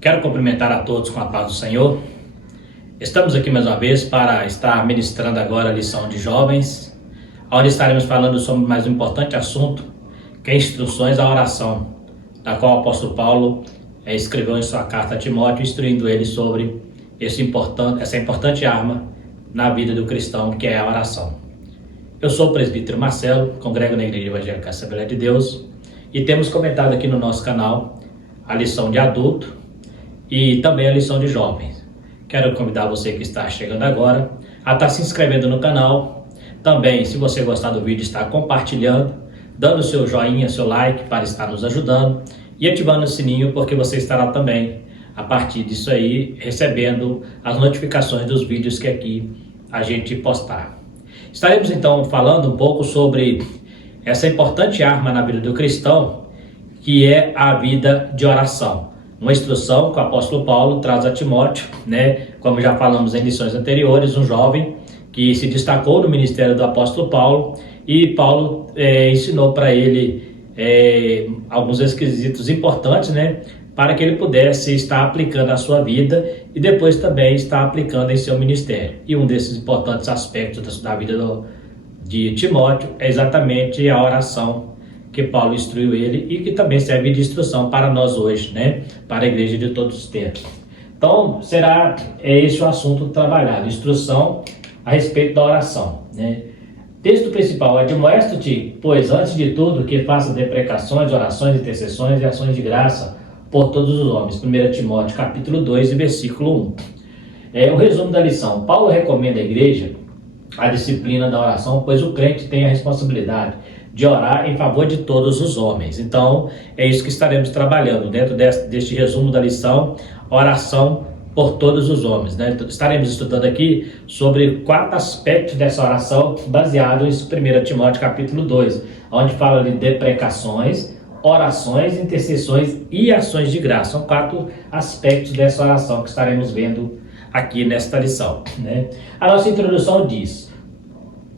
Quero cumprimentar a todos com a paz do Senhor. Estamos aqui mais uma vez para estar ministrando agora a lição de jovens, onde estaremos falando sobre o mais importante assunto, que é instruções à oração, da qual o apóstolo Paulo escreveu em sua carta a Timóteo, instruindo ele sobre essa importante arma na vida do cristão, que é a oração. Eu sou o presbítero Marcelo, congrego na Igreja Evangélica Assembleia de Deus, e temos comentado aqui no nosso canal a lição de adulto e também a lição de jovens. Quero convidar você que está chegando agora a estar se inscrevendo no canal. Também, se você gostar do vídeo, estar compartilhando, dando seu joinha, seu like para estar nos ajudando e ativando o sininho, porque você estará também, a partir disso aí, recebendo as notificações dos vídeos que aqui a gente postar. Estaremos então falando um pouco sobre essa importante arma na vida do cristão, que é a vida de oração. Uma instrução que o apóstolo Paulo traz a Timóteo, como já falamos em lições anteriores, um jovem que se destacou no ministério do apóstolo Paulo, e Paulo ensinou para ele alguns requisitos importantes, para que ele pudesse estar aplicando a sua vida e depois também estar aplicando em seu ministério. E um desses importantes aspectos da vida de Timóteo é exatamente a oração, que Paulo instruiu ele e que também serve de instrução para nós hoje, para a igreja de todos os tempos. Então, será esse o assunto trabalhado, instrução a respeito da oração. Texto principal: admoesto-te, pois, antes de tudo, que faça deprecações, orações, intercessões e ações de graça por todos os homens. 1 Timóteo, capítulo 2, versículo 1. O resumo da lição: Paulo recomenda à igreja a disciplina da oração, pois o crente tem a responsabilidade de orar em favor de todos os homens. Então, é isso que estaremos trabalhando dentro deste resumo da lição, oração por todos os homens. Estaremos estudando aqui sobre 4 aspectos dessa oração, baseados em 1 Timóteo capítulo 2, onde fala de deprecações, orações, intercessões e ações de graça. São 4 aspectos dessa oração que estaremos vendo aqui nesta lição. A nossa introdução diz: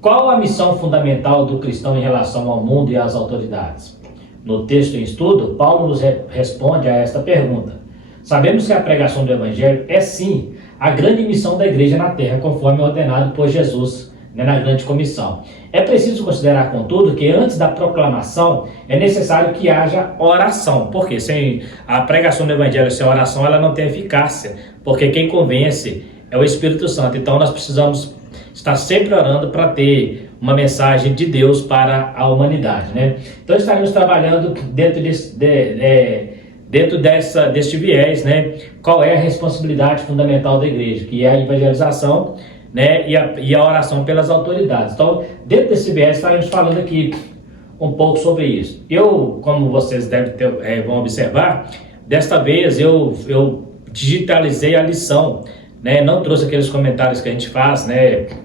qual a missão fundamental do cristão em relação ao mundo e às autoridades? No texto em estudo, Paulo nos responde a esta pergunta. Sabemos que a pregação do Evangelho é sim a grande missão da igreja na terra, conforme ordenado por Jesus na grande comissão. É preciso considerar, contudo, que antes da proclamação é necessário que haja oração, porque sem a pregação do Evangelho, sem a oração, ela não tem eficácia, porque quem convence é o Espírito Santo. Então nós precisamos estar sempre orando para ter uma mensagem de Deus para a humanidade. Então estaremos trabalhando dentro deste viés, qual é a responsabilidade fundamental da igreja, que é a evangelização, e a oração pelas autoridades. Então, dentro desse viés, estaremos falando aqui um pouco sobre isso. Eu, como vocês vão observar, desta vez eu digitalizei a lição, não trouxe aqueles comentários que a gente faz,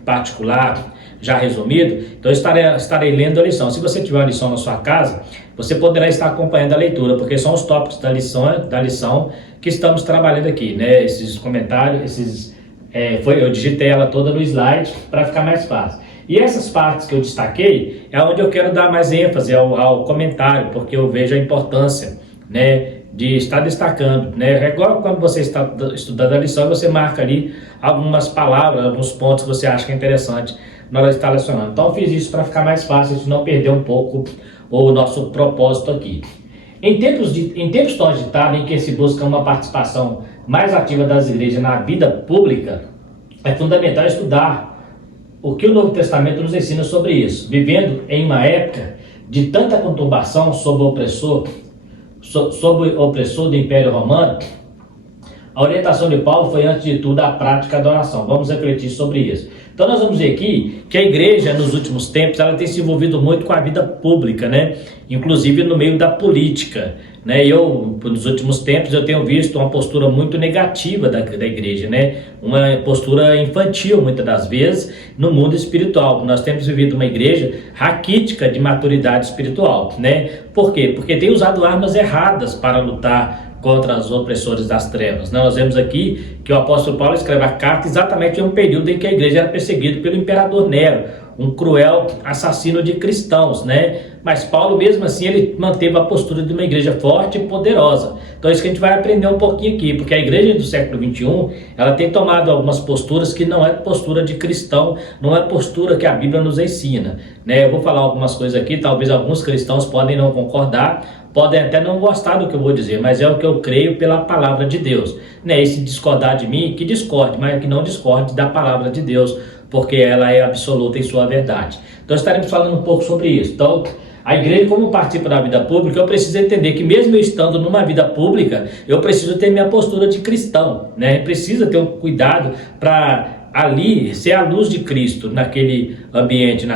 particular, já resumido. Então estarei lendo a lição. Se você tiver uma lição na sua casa, você poderá estar acompanhando a leitura, porque são os tópicos da lição que estamos trabalhando aqui, esses comentários, eu digitei ela toda no slide para ficar mais fácil. E essas partes que eu destaquei é onde eu quero dar mais ênfase ao comentário, porque eu vejo a importância, de estar destacando, É igual quando você está estudando a lição, você marca ali algumas palavras, alguns pontos que você acha que é interessante na hora de estar lecionando. Então eu fiz isso para ficar mais fácil, de não perder um pouco o nosso propósito aqui. Em tempos tão agitados, em que se busca uma participação mais ativa das igrejas na vida pública, é fundamental estudar o que o Novo Testamento nos ensina sobre isso. Vivendo em uma época de tanta conturbação sob o opressor do Império Romano, a orientação de Paulo foi, antes de tudo, a prática da oração. Vamos refletir sobre isso. Então nós vamos ver aqui que a igreja, nos últimos tempos, ela tem se envolvido muito com a vida pública, inclusive no meio da política. Eu, nos últimos tempos, eu tenho visto uma postura muito negativa da igreja, uma postura infantil, muitas das vezes, no mundo espiritual. Nós temos vivido uma igreja raquítica de maturidade espiritual, Por quê? Porque tem usado armas erradas para lutar contra os opressores das trevas. Nós vemos aqui que o apóstolo Paulo escreve a carta exatamente em um período em que a igreja era perseguida pelo imperador Nero, um cruel assassino de cristãos, né? Mas Paulo, mesmo assim, ele manteve a postura de uma igreja forte e poderosa. Então é isso que a gente vai aprender um pouquinho aqui, porque a igreja do século XXI, ela tem tomado algumas posturas que não é postura de cristão, não é postura que a Bíblia nos ensina, né? Eu vou falar algumas coisas aqui, talvez alguns cristãos podem não concordar, podem até não gostar do que eu vou dizer, mas é o que eu creio pela palavra de Deus, né? E se discordar de mim, que discorde, mas que não discorde da palavra de Deus, porque ela é absoluta em sua verdade. Então estaremos falando um pouco sobre isso. Então, a igreja, como participa da vida pública, eu preciso entender que mesmo eu estando numa vida pública, eu preciso ter minha postura de cristão, né? Precisa ter um cuidado para ali ser a luz de Cristo naquele ambiente,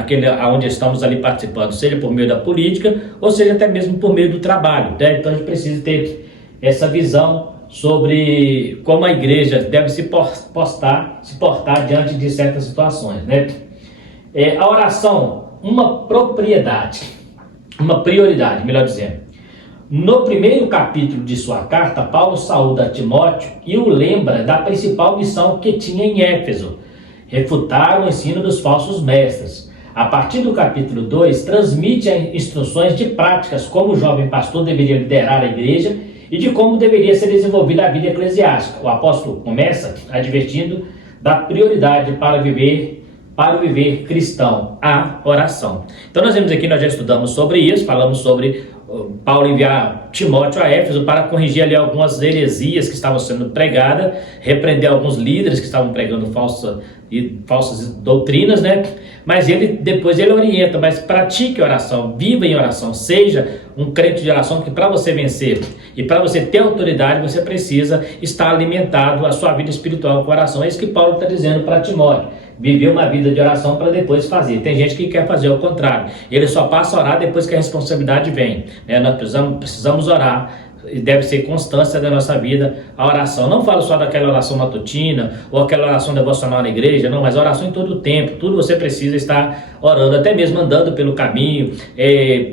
onde estamos ali participando, seja por meio da política, ou seja até mesmo por meio do trabalho, né? Então a gente precisa ter essa visão sobre como a igreja deve se portar diante de certas situações, né? A oração, uma prioridade, melhor dizendo. No primeiro capítulo de sua carta, Paulo saúda Timóteo e o lembra da principal missão que tinha em Éfeso: refutar o ensino dos falsos mestres. A partir do capítulo 2, transmite instruções de práticas como o jovem pastor deveria liderar a igreja e de como deveria ser desenvolvida a vida eclesiástica. O apóstolo começa advertindo da prioridade para o viver cristão, a oração. Então nós vemos aqui, nós já estudamos sobre isso, falamos sobre Paulo enviar Timóteo a Éfeso para corrigir ali algumas heresias que estavam sendo pregadas, repreender alguns líderes que estavam pregando falsas doutrinas, né? Mas depois ele orienta, mas pratique oração, viva em oração, seja um crente de oração, que para você vencer e para você ter autoridade, você precisa estar alimentado a sua vida espiritual com oração. É isso que Paulo está dizendo para Timóteo: viver uma vida de oração para depois fazer. Tem gente que quer fazer o contrário, ele só passa a orar depois que a responsabilidade vem, né? Nós precisamos orar, e deve ser constância da nossa vida a oração. Não falo só daquela oração matutina ou aquela oração devocional na igreja, não, mas oração em todo o tempo. Tudo você precisa estar orando, até mesmo andando pelo caminho,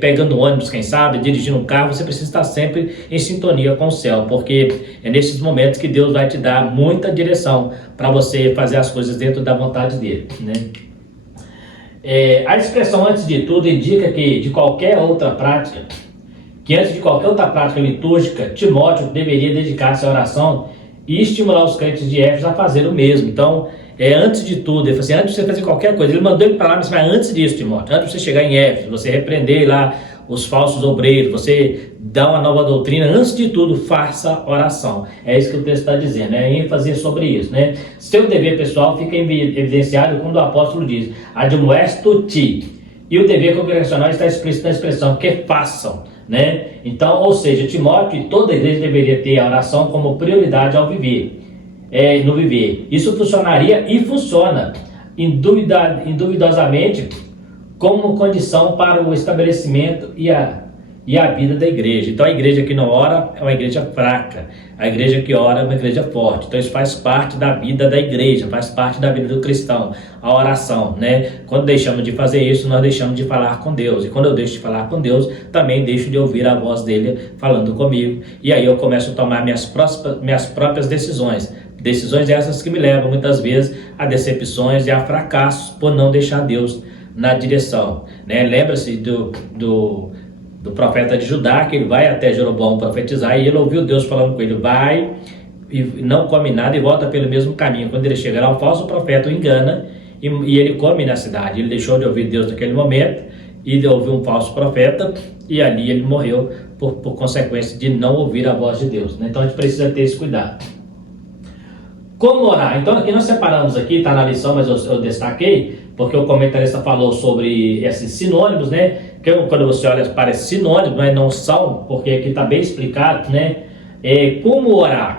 pegando ônibus, quem sabe, dirigindo um carro. Você precisa estar sempre em sintonia com o céu, porque é nesses momentos que Deus vai te dar muita direção para você fazer as coisas dentro da vontade dele, né? A expressão "antes de tudo" indica que antes de qualquer outra prática litúrgica, Timóteo deveria dedicar-se à oração e estimular os crentes de Éfeso a fazer o mesmo. Então, antes de tudo, ele falou assim, antes de você fazer qualquer coisa, ele mandou ele para lá, mas antes disso, Timóteo, antes de você chegar em Éfeso, você repreender lá os falsos obreiros, você dá uma nova doutrina, antes de tudo, faça oração. É isso que o texto está dizendo, ênfase sobre isso, né? Seu dever pessoal fica evidenciado quando o apóstolo diz, admoesto-te, e o dever congregacional está explícito na expressão, que façam, né? Então, ou seja, Timóteo e toda a igreja deveria ter a oração como prioridade ao viver, no viver. Isso funcionaria e funciona induvidosamente como condição para o estabelecimento e a vida da igreja. Então a igreja que não ora é uma igreja fraca, a igreja que ora é uma igreja forte. Então isso faz parte da vida da igreja, faz parte da vida do cristão, a oração, né? Quando deixamos de fazer isso, nós deixamos de falar com Deus, e quando eu deixo de falar com Deus, também deixo de ouvir a voz dele falando comigo, e aí eu começo a tomar minhas próprias decisões essas que me levam muitas vezes a decepções e a fracassos por não deixar Deus na direção, né? Lembra-se do profeta de Judá, que ele vai até Jeroboão profetizar, e ele ouviu Deus falando com ele, vai e não come nada e volta pelo mesmo caminho. Quando ele chega lá, o falso profeta o engana e ele come na cidade. Ele deixou de ouvir Deus naquele momento e ouviu um falso profeta, e ali ele morreu por consequência de não ouvir a voz de Deus, né? Então a gente precisa ter esse cuidado. Como orar? Então aqui nós separamos, aqui está na lição, mas eu destaquei porque o comentarista falou sobre esses sinônimos, né? Que quando você olha parece sinônimos, mas não são, porque aqui está bem explicado, né? Como orar?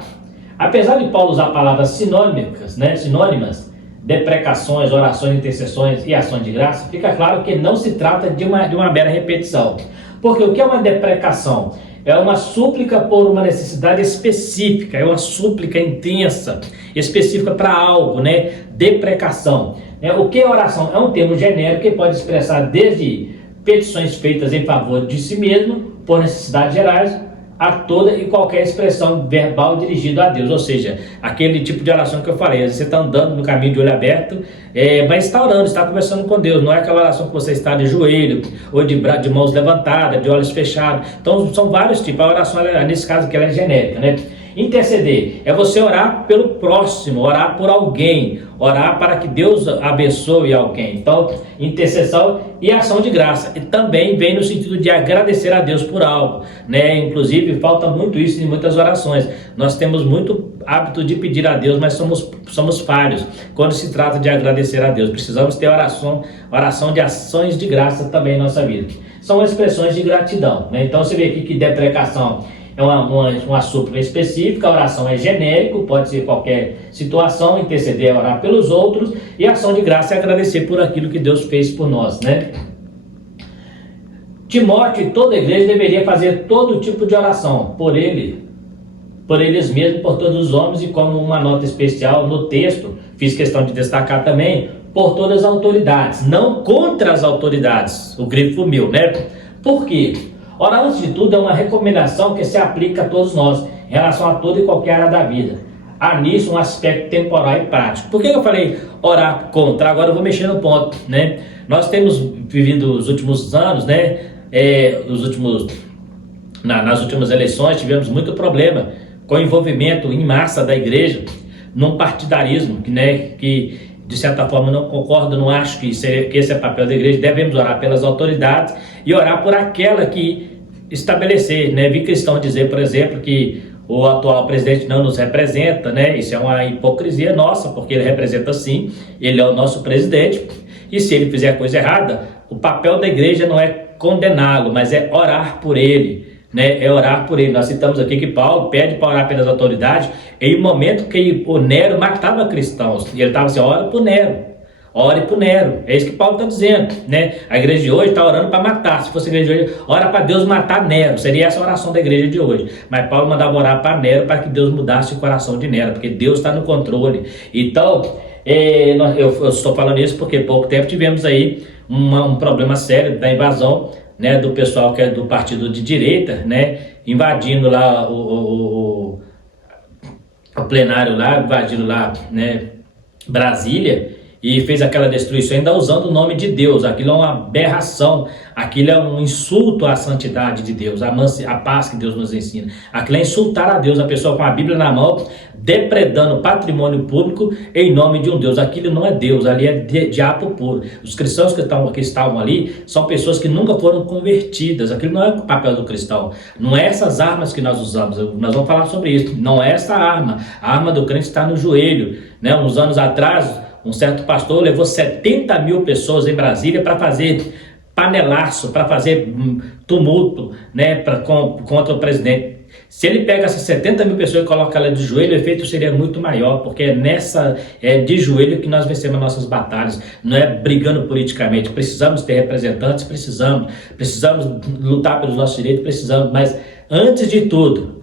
Apesar de Paulo usar palavras sinônimas, né? Sinônimas, deprecações, orações, intercessões e ações de graça, fica claro que não se trata de uma mera repetição. Porque o que é uma deprecação? É uma súplica por uma necessidade específica, é uma súplica intensa, específica para algo, né? Deprecação. O que é oração? É um termo genérico que pode expressar desde petições feitas em favor de si mesmo, por necessidades gerais, a toda e qualquer expressão verbal dirigida a Deus, ou seja, aquele tipo de oração que eu falei, você está andando no caminho de olho aberto, mas está orando, está conversando com Deus, não é aquela oração que você está de joelho, ou de mãos levantadas, de olhos fechados. Então são vários tipos, a oração, nesse caso aqui, ela é genérica, né? Interceder é você orar pelo próximo, orar por alguém, orar para que Deus abençoe alguém. Então, intercessão e ação de graça. E também vem no sentido de agradecer a Deus por algo, né? Inclusive, falta muito isso em muitas orações. Nós temos muito hábito de pedir a Deus, mas somos falhos quando se trata de agradecer a Deus. Precisamos ter oração de ações de graça também em nossa vida. São expressões de gratidão, né? Então, você vê aqui que deprecação é uma súplica específica, a oração é genérico, pode ser qualquer situação, interceder é orar pelos outros, e ação de graça é agradecer por aquilo que Deus fez por nós, né? Timóteo e toda a igreja deveria fazer todo tipo de oração, por eles mesmos, por todos os homens, e como uma nota especial no texto, fiz questão de destacar também, por todas as autoridades, não contra as autoridades, o grifo meu, né? Por quê? Ora, antes de tudo, é uma recomendação que se aplica a todos nós, em relação a toda e qualquer área da vida. Há nisso um aspecto temporal e prático. Por que eu falei orar contra? Agora eu vou mexer no ponto, né? Nós temos vivido os últimos anos, né? Nas últimas eleições tivemos muito problema com o envolvimento em massa da igreja num partidarismo, que de certa forma não concordo, não acho que esse é o papel da igreja. Devemos orar pelas autoridades e orar por aquela que estabelecer, né? Vi cristão dizer, por exemplo, que o atual presidente não nos representa, né? Isso é uma hipocrisia nossa, porque ele representa sim, ele é o nosso presidente, e se ele fizer coisa errada, o papel da igreja não é condená-lo, mas é orar por ele, né? É orar por ele. Nós citamos aqui que Paulo pede para orar pelas autoridades em um momento que o Nero matava cristãos, e ele estava assim, ora por Nero, ore por Nero. É isso que Paulo está dizendo, né? A igreja de hoje está orando para matar. Se fosse a igreja de hoje, ora para Deus matar Nero. Seria essa a oração da igreja de hoje. Mas Paulo mandava orar para Nero, para que Deus mudasse o coração de Nero, porque Deus está no controle. Então, eu estou falando isso porque há pouco tempo tivemos aí um problema sério da invasão, né, do pessoal que é do partido de direita, né, invadindo lá o plenário lá, invadindo lá, né, Brasília, e fez aquela destruição ainda usando o nome de Deus. Aquilo é uma aberração, aquilo é um insulto à santidade de Deus, a paz que Deus nos ensina. Aquilo é insultar a Deus, a pessoa com a Bíblia na mão, depredando patrimônio público em nome de um Deus. Aquilo não é Deus, ali é diabo puro. Os cristãos que estavam ali são pessoas que nunca foram convertidas. Aquilo não é o papel do cristão. Não é essas armas que nós usamos. Nós vamos falar sobre isso. Não é essa arma. A arma do crente está no joelho, né? Uns anos atrás, um certo pastor levou 70 mil pessoas em Brasília para fazer panelaço, para fazer tumulto, né, contra o presidente. Se ele pega essas 70 mil pessoas e coloca ela de joelho, o efeito seria muito maior, porque é de joelho que nós vencemos nossas batalhas, não é brigando politicamente. Precisamos ter representantes, precisamos lutar pelos nossos direitos, precisamos, mas antes de tudo,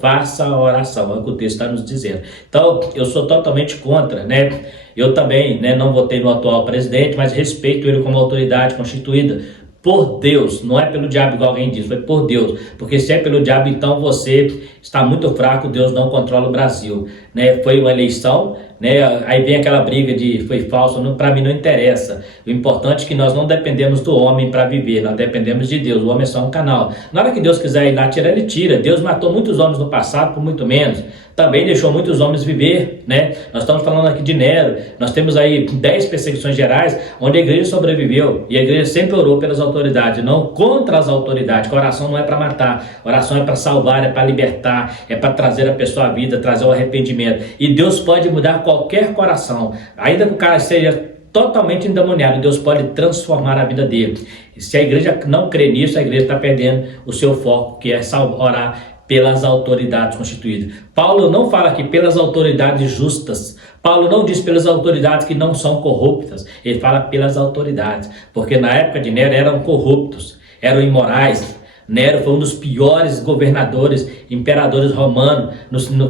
faça a oração, é o que o texto está nos dizendo. Então, eu sou totalmente contra, né? Eu também, né, não votei no atual presidente, mas respeito ele como autoridade constituída por Deus, não é pelo diabo igual alguém diz, foi por Deus, porque se é pelo diabo, então você está muito fraco, Deus não controla o Brasil, né? Foi uma eleição, né? Aí vem aquela briga de foi falso, para mim não interessa. O importante é que nós não dependemos do homem para viver, nós dependemos de Deus. O homem é só um canal. Na hora que Deus quiser ir lá tirar, ele tira. Deus matou muitos homens no passado por muito menos, também deixou muitos homens viver, né? Nós estamos falando aqui de Nero, nós temos aí 10 perseguições gerais, onde a igreja sobreviveu, e a igreja sempre orou pelas autoridades, não contra as autoridades. A oração não é para matar, a oração é para salvar, é para libertar, é para trazer a pessoa à vida, trazer o arrependimento. E Deus pode mudar qualquer coração, ainda que o cara seja totalmente endemoniado, Deus pode transformar a vida dele. Se a igreja não crê nisso, a igreja está perdendo o seu foco, que é orar pelas autoridades constituídas. Paulo não fala aqui pelas autoridades justas. Paulo não diz pelas autoridades que não são corruptas. Ele fala pelas autoridades, porque na época de Nero eram corruptos, eram imorais. Nero foi um dos piores governadores, imperadores romanos,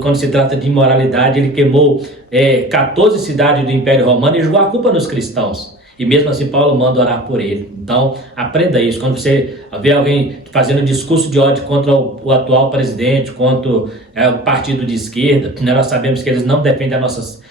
quando se trata de imoralidade. Ele queimou 14 cidades do Império Romano e jogou a culpa nos cristãos. E mesmo assim Paulo manda orar por ele. Então aprenda isso. Quando você vê alguém fazendo discurso de ódio contra o atual presidente, contra o partido de esquerda, né, nós sabemos que eles não defendem nossos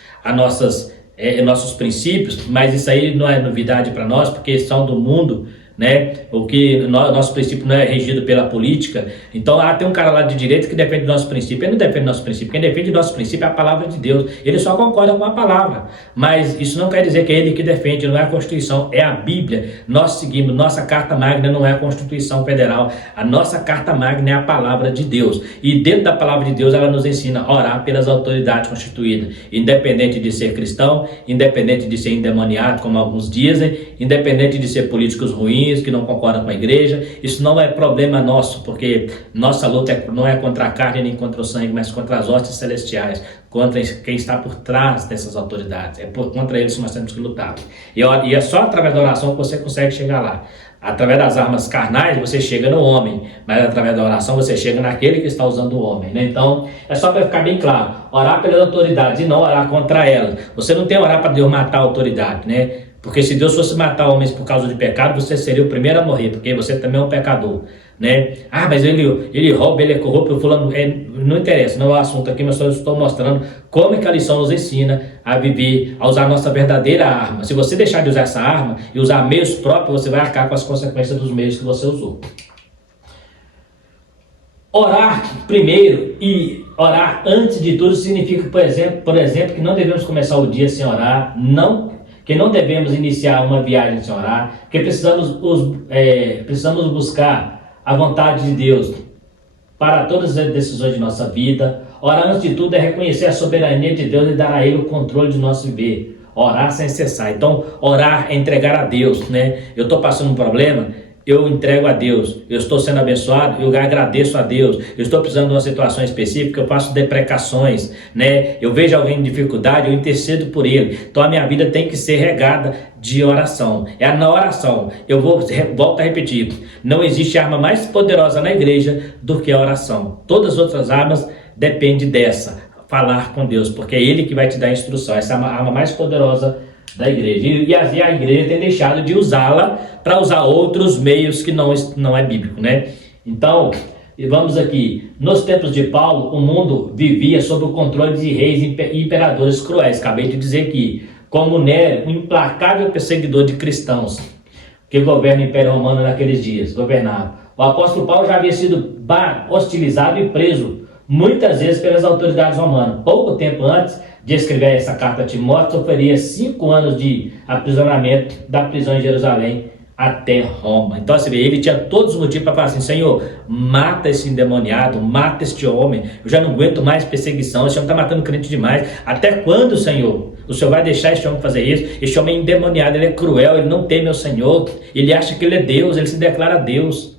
princípios, mas isso aí não é novidade para nós, porque são do mundo, né? O que nosso princípio não é regido pela política. Então tem um cara lá de direita que defende o nosso princípio. Ele não defende o nosso princípio. Quem defende o nosso princípio é a palavra de Deus. Ele só concorda com a palavra, mas isso não quer dizer que é ele que defende. Não é a Constituição, é a Bíblia. Nós seguimos, nossa Carta Magna não é a Constituição Federal. A nossa Carta Magna é a palavra de Deus, e dentro da palavra de Deus ela nos ensina a orar pelas autoridades constituídas, independente de ser cristão, independente de ser endemoniado, como alguns dizem, independente de ser políticos ruins que não concordam com a igreja. Isso não é problema nosso, porque nossa luta não é contra a carne nem contra o sangue, mas contra as hostes celestiais, contra quem está por trás dessas autoridades. Contra eles que nós temos que lutar. E é só através da oração que você consegue chegar lá. Através das armas carnais você chega no homem, mas através da oração você chega naquele que está usando o homem, né? Então é só para ficar bem claro: orar pelas autoridades e não orar contra elas. Você não tem que orar para Deus matar a autoridade, né? Porque se Deus fosse matar homens por causa de pecado, você seria o primeiro a morrer, porque você também é um pecador, né? Mas ele rouba, ele é corrupto, fulano, não interessa, não é o assunto aqui, mas eu estou mostrando como é que a lição nos ensina a viver, a usar a nossa verdadeira arma. Se você deixar de usar essa arma e usar meios próprios, você vai arcar com as consequências dos meios que você usou. Orar primeiro e orar antes de tudo significa, por exemplo, que não devemos começar o dia sem orar, que não devemos iniciar uma viagem sem orar, que precisamos buscar a vontade de Deus para todas as decisões de nossa vida. Orar antes de tudo é reconhecer a soberania de Deus e dar a Ele o controle de nosso viver. Orar sem cessar. Então, orar é entregar a Deus, né? Eu estou passando um problema, eu entrego a Deus. Eu estou sendo abençoado, eu agradeço a Deus. Eu estou precisando de uma situação específica, eu faço deprecações, né? Eu vejo alguém em dificuldade, eu intercedo por ele. Então a minha vida tem que ser regada de oração. É na oração. Volto a repetir, não existe arma mais poderosa na igreja do que a oração. Todas as outras armas dependem dessa, falar com Deus, porque é Ele que vai te dar a instrução. Essa é a arma mais poderosa da igreja, e a igreja tem deixado de usá-la para usar outros meios que não é bíblico, né? Então, vamos aqui, nos tempos de Paulo, o mundo vivia sob o controle de reis e imperadores cruéis. Acabei de dizer aqui, como Nero, um implacável perseguidor de cristãos, que governa o Império Romano naqueles dias, governava. O apóstolo Paulo já havia sido hostilizado e preso muitas vezes pelas autoridades romanas. Pouco tempo antes de escrever essa carta a Timóteo, sofreria 5 anos de aprisionamento da prisão em Jerusalém até Roma. Então você vê, ele tinha todos os motivos para falar assim: Senhor, mata esse endemoniado, mata este homem, eu já não aguento mais perseguição, esse homem está matando crente demais. Até quando, Senhor? O Senhor vai deixar este homem fazer isso? Este homem é endemoniado, ele é cruel, ele não teme ao Senhor, ele acha que ele é Deus, ele se declara Deus.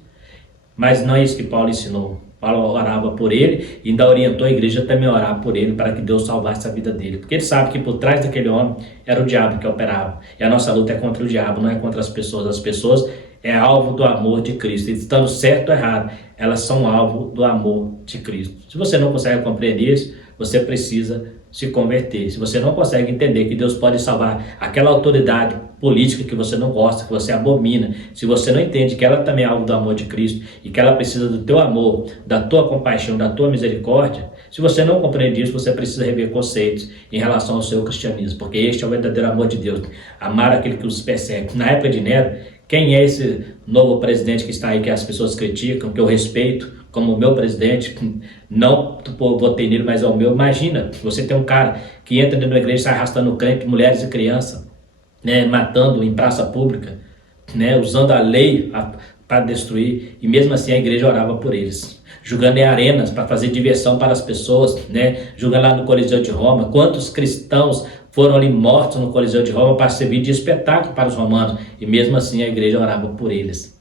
Mas não é isso que Paulo ensinou. Paulo orava por ele e ainda orientou a igreja também a orar por ele, para que Deus salvasse a vida dele. Porque ele sabe que por trás daquele homem era o diabo que operava. E a nossa luta é contra o diabo, não é contra as pessoas. As pessoas é alvo do amor de Cristo. E estando certo ou errado, elas são alvo do amor de Cristo. Se você não consegue compreender isso, você precisa se converter. Se você não consegue entender que Deus pode salvar aquela autoridade política que você não gosta, que você abomina, se você não entende que ela também é alvo do amor de Cristo e que ela precisa do teu amor, da tua compaixão, da tua misericórdia, se você não compreende isso, você precisa rever conceitos em relação ao seu cristianismo, porque este é o verdadeiro amor de Deus, amar aquele que os persegue. Na época de Nero, quem é esse novo presidente que está aí, que as pessoas criticam, que eu respeito como o meu presidente? Não votei nele, mas é o meu. Imagina, você tem um cara que entra dentro da igreja e sai arrastando crente, mulheres e crianças, né, matando em praça pública, né, usando a lei para destruir, e mesmo assim a igreja orava por eles, julgando em arenas para fazer diversão para as pessoas, né, julgando lá no Coliseu de Roma. Quantos cristãos foram ali mortos no Coliseu de Roma para servir de espetáculo para os romanos, e mesmo assim a igreja orava por eles.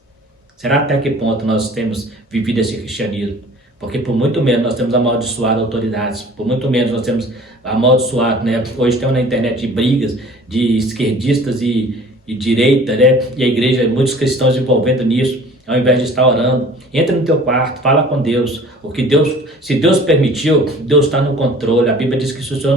Será até que ponto nós temos vivido esse cristianismo? Porque por muito menos nós temos amaldiçoado autoridades, por muito menos nós temos amaldiçoado, né? Hoje tem na internet brigas de esquerdistas e direita, né? E a igreja, muitos cristãos envolvendo nisso. ao invés de estar orando. Entra no teu quarto, fala com Deus. Se Deus permitiu, Deus está no controle. A Bíblia diz que se o Senhor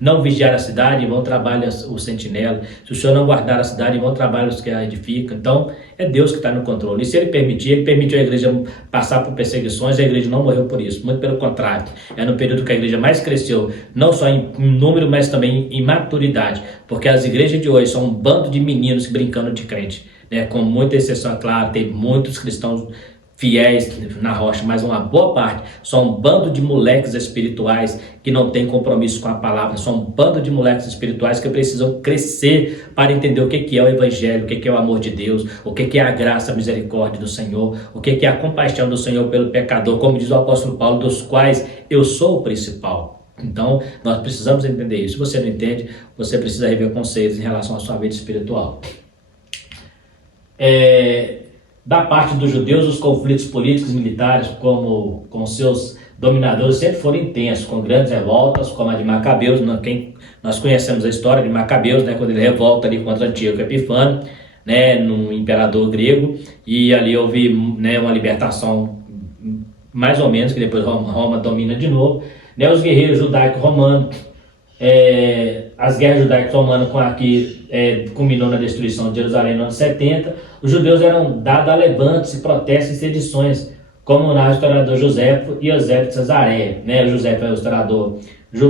não vigiar a cidade, vão trabalhar o sentinela. Se o Senhor não guardar a cidade, vão trabalhar os que a edificam. Então, é Deus que está no controle. E se Ele permitiu a igreja passar por perseguições, a igreja não morreu por isso. Muito pelo contrário. É no período que a igreja mais cresceu, não só em número, mas também em maturidade. Porque as igrejas de hoje são um bando de meninos brincando de crente. Com muita exceção, claro, tem muitos cristãos fiéis na rocha, mas uma boa parte são um bando de moleques espirituais que não tem compromisso com a palavra, são um bando de moleques espirituais que precisam crescer para entender o que é o evangelho, o que é o amor de Deus, o que é a graça, a misericórdia do Senhor, o que é a compaixão do Senhor pelo pecador, como diz o apóstolo Paulo, dos quais eu sou o principal. Então, nós precisamos entender isso. Se você não entende, você precisa rever conceitos em relação à sua vida espiritual. Da parte dos judeus, os conflitos políticos e militares com seus dominadores sempre foram intensos, com grandes revoltas, como a de Macabeus. Nós conhecemos a história de Macabeus, quando ele revolta ali contra Antíoco Epifânio, no imperador grego, e ali houve uma libertação, mais ou menos, que depois Roma domina de novo. Os guerreiros judaico-romanos, as guerras judaico-romanas que culminou na destruição de Jerusalém no ano 70, os judeus eram dados a levantes e protestos e sedições, como narra o historiador Josefo e Eusébio de Cesareia. O Josefo é o historiador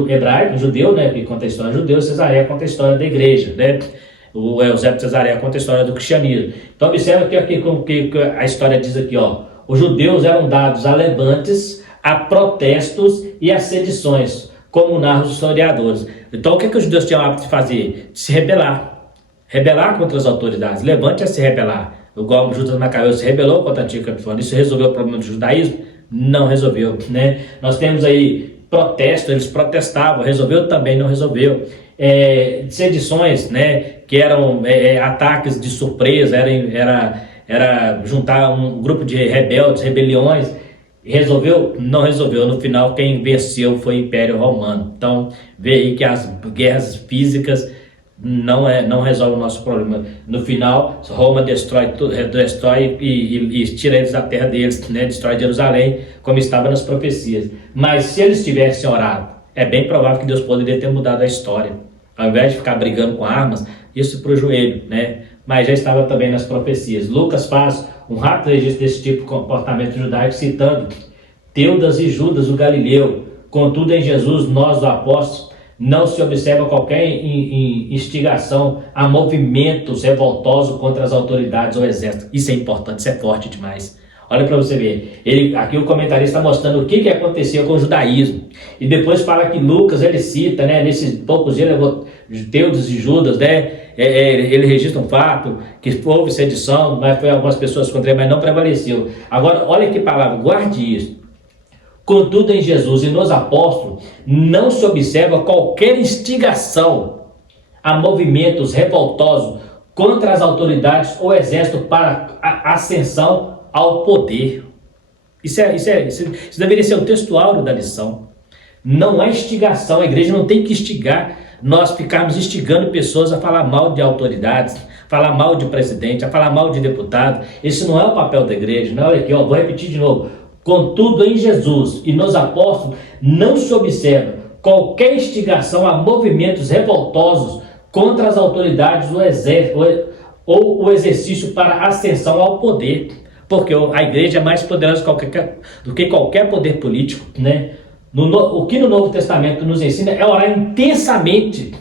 hebraico, judeu, que conta a história judeu, Cesareia conta a história da igreja, O Eusébio de Cesareia conta a história do cristianismo. Então observa que a história diz aqui, os judeus eram dados a levantes, a protestos e a sedições, como narram os historiadores. Então o que os judeus tinham o hábito de fazer? De se rebelar contra as autoridades. Levante a se rebelar. Igual Judas Macabeu se rebelou contra Antíoco Epifânio. Isso resolveu o problema do judaísmo? Não resolveu. Nós temos aí protesto, eles protestavam. Resolveu? Também não resolveu. Sedições, que eram ataques de surpresa, era juntar um grupo de rebeldes, rebeliões. Resolveu? Não resolveu. No final, quem venceu foi o Império Romano. Então, vê aí que as guerras físicas não resolvem o nosso problema. No final, Roma destrói e tira eles da terra deles, destrói Jerusalém, como estava nas profecias. Mas se eles tivessem orado, é bem provável que Deus poderia ter mudado a história. Ao invés de ficar brigando com armas, isso para o joelho, Mas já estava também nas profecias. Lucas faz um rápido registro desse tipo de comportamento judaico, citando Teudas e Judas, o Galileu. Contudo, em Jesus, nós, os apóstolos, não se observa qualquer instigação a movimentos revoltosos contra as autoridades ou exército. Isso é importante, isso é forte demais. Olha para você ver. Aqui o comentarista está mostrando o que aconteceu com o judaísmo. E depois fala que Lucas, ele cita, nesses poucos dias, Teudas e Judas, ele registra um fato, que houve sedição, mas foi algumas pessoas contra ele, mas não prevaleceu. Agora, olha que palavra, guarde isso. Contudo, em Jesus e nos apóstolos, não se observa qualquer instigação a movimentos revoltosos contra as autoridades ou exército para a ascensão ao poder. Isso deveria ser o textual da lição. Não há instigação, a igreja não tem que instigar, nós ficarmos instigando pessoas a falar mal de autoridades, falar mal de presidente, a falar mal de deputado. Esse não é o papel da igreja. Olha aqui, vou repetir de novo. Contudo, em Jesus e nos apóstolos, não se observa qualquer instigação a movimentos revoltosos contra as autoridades do exército ou o exercício para a ascensão ao poder, porque a igreja é mais poderosa do que qualquer poder político, O que no Novo Testamento nos ensina é orar intensamente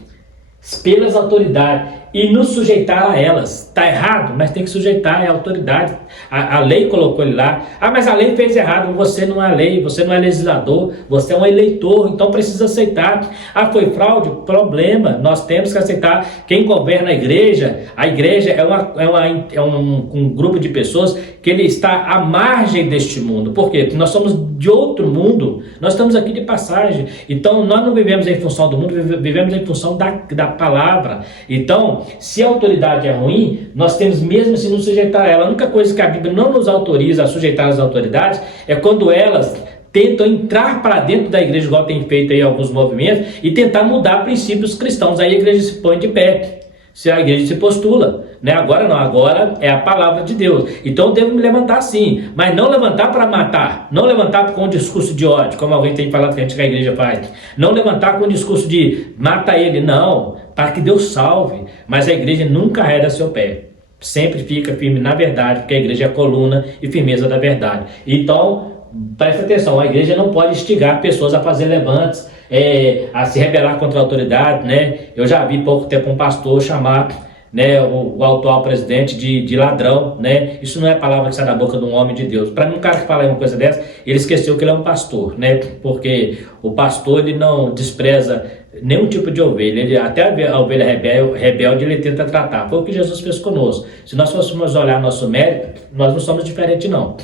pelas autoridades e nos sujeitar a elas. Está errado, mas tem que sujeitar a autoridade. A lei colocou ele lá. Mas a lei fez errado. Você não é lei, você não é legislador, você é um eleitor, então precisa aceitar. Foi fraude? Problema. Nós temos que aceitar. Quem governa a igreja é um grupo de pessoas que ele está à margem deste mundo. Por quê? Porque nós somos de outro mundo. Nós estamos aqui de passagem. Então nós não vivemos em função do mundo, vivemos em função da palavra. Então, se a autoridade é ruim, nós temos mesmo assim nos sujeitar a ela. A única coisa que a Bíblia não nos autoriza a sujeitar as autoridades é quando elas tentam entrar para dentro da igreja, igual tem feito aí alguns movimentos, e tentar mudar princípios cristãos. Aí a igreja se põe de pé, se a igreja se postula, né? Agora não, agora é a palavra de Deus. Então eu devo me levantar sim, mas não levantar para matar, não levantar com um discurso de ódio, como alguém tem falado que a igreja faz. Não levantar com um discurso de mata ele, não, para que Deus salve. Mas a igreja nunca arreda seu pé. Sempre fica firme na verdade, porque a igreja é a coluna e firmeza da verdade. Então, presta atenção, a igreja não pode instigar pessoas a fazer levantes, a se rebelar contra a autoridade, né? Eu já vi pouco tempo um pastor chamar, né, o atual presidente de ladrão, né? Isso não é palavra que sai da boca de um homem de Deus. Para mim, um cara que fala uma coisa dessa, ele esqueceu que ele é um pastor, né? Porque o pastor, ele não despreza nenhum tipo de ovelha, ele, até a ovelha rebelde ele tenta tratar. Foi o que Jesus fez conosco. Se nós fôssemos olhar nosso mérito, nós não somos diferentes não.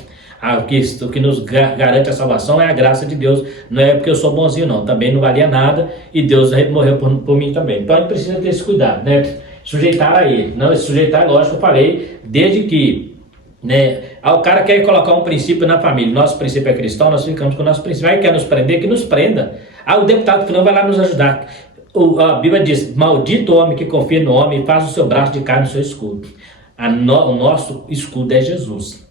O que nos garante a salvação é a graça de Deus, não é porque eu sou bonzinho não, também não valia nada e Deus morreu por mim também. Então a gente precisa ter esse cuidado, né? Sujeitar a ele, não, sujeitar, lógico, eu falei, desde que, né, o cara quer colocar um princípio na família, nosso princípio é cristão, nós ficamos com o nosso princípio, aí quer nos prender, que nos prenda. O deputado final vai lá nos ajudar. A Bíblia diz, maldito o homem que confia no homem e faz o seu braço de carne no seu escudo. O nosso escudo é Jesus,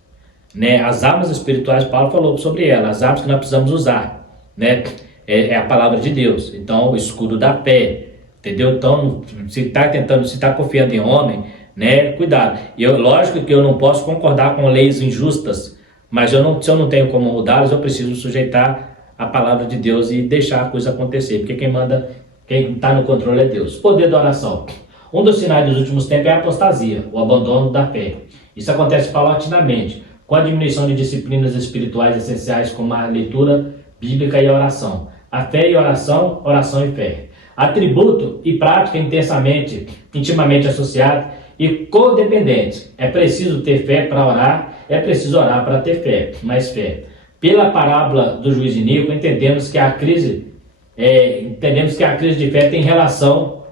né? As armas espirituais, Paulo falou sobre elas, as armas que nós precisamos usar, né? É a palavra de Deus. Então, o escudo da fé, entendeu? Então, se está confiando em homem, né? Cuidado. Lógico que eu não posso concordar com leis injustas, mas se eu não tenho como mudá-las, eu preciso sujeitar a palavra de Deus e deixar a coisa acontecer, porque quem manda, quem está no controle é Deus. Poder da oração. Um dos sinais dos últimos tempos é a apostasia, o abandono da fé. Isso acontece paulatinamente, com a diminuição de disciplinas espirituais essenciais como a leitura bíblica e a oração. A fé e oração, oração e fé. Atributo e prática intimamente associados e codependentes. É preciso ter fé para orar, é preciso orar para ter fé, mais fé. Pela parábola do juiz Iníquo, entendemos que a crise de fé tem relação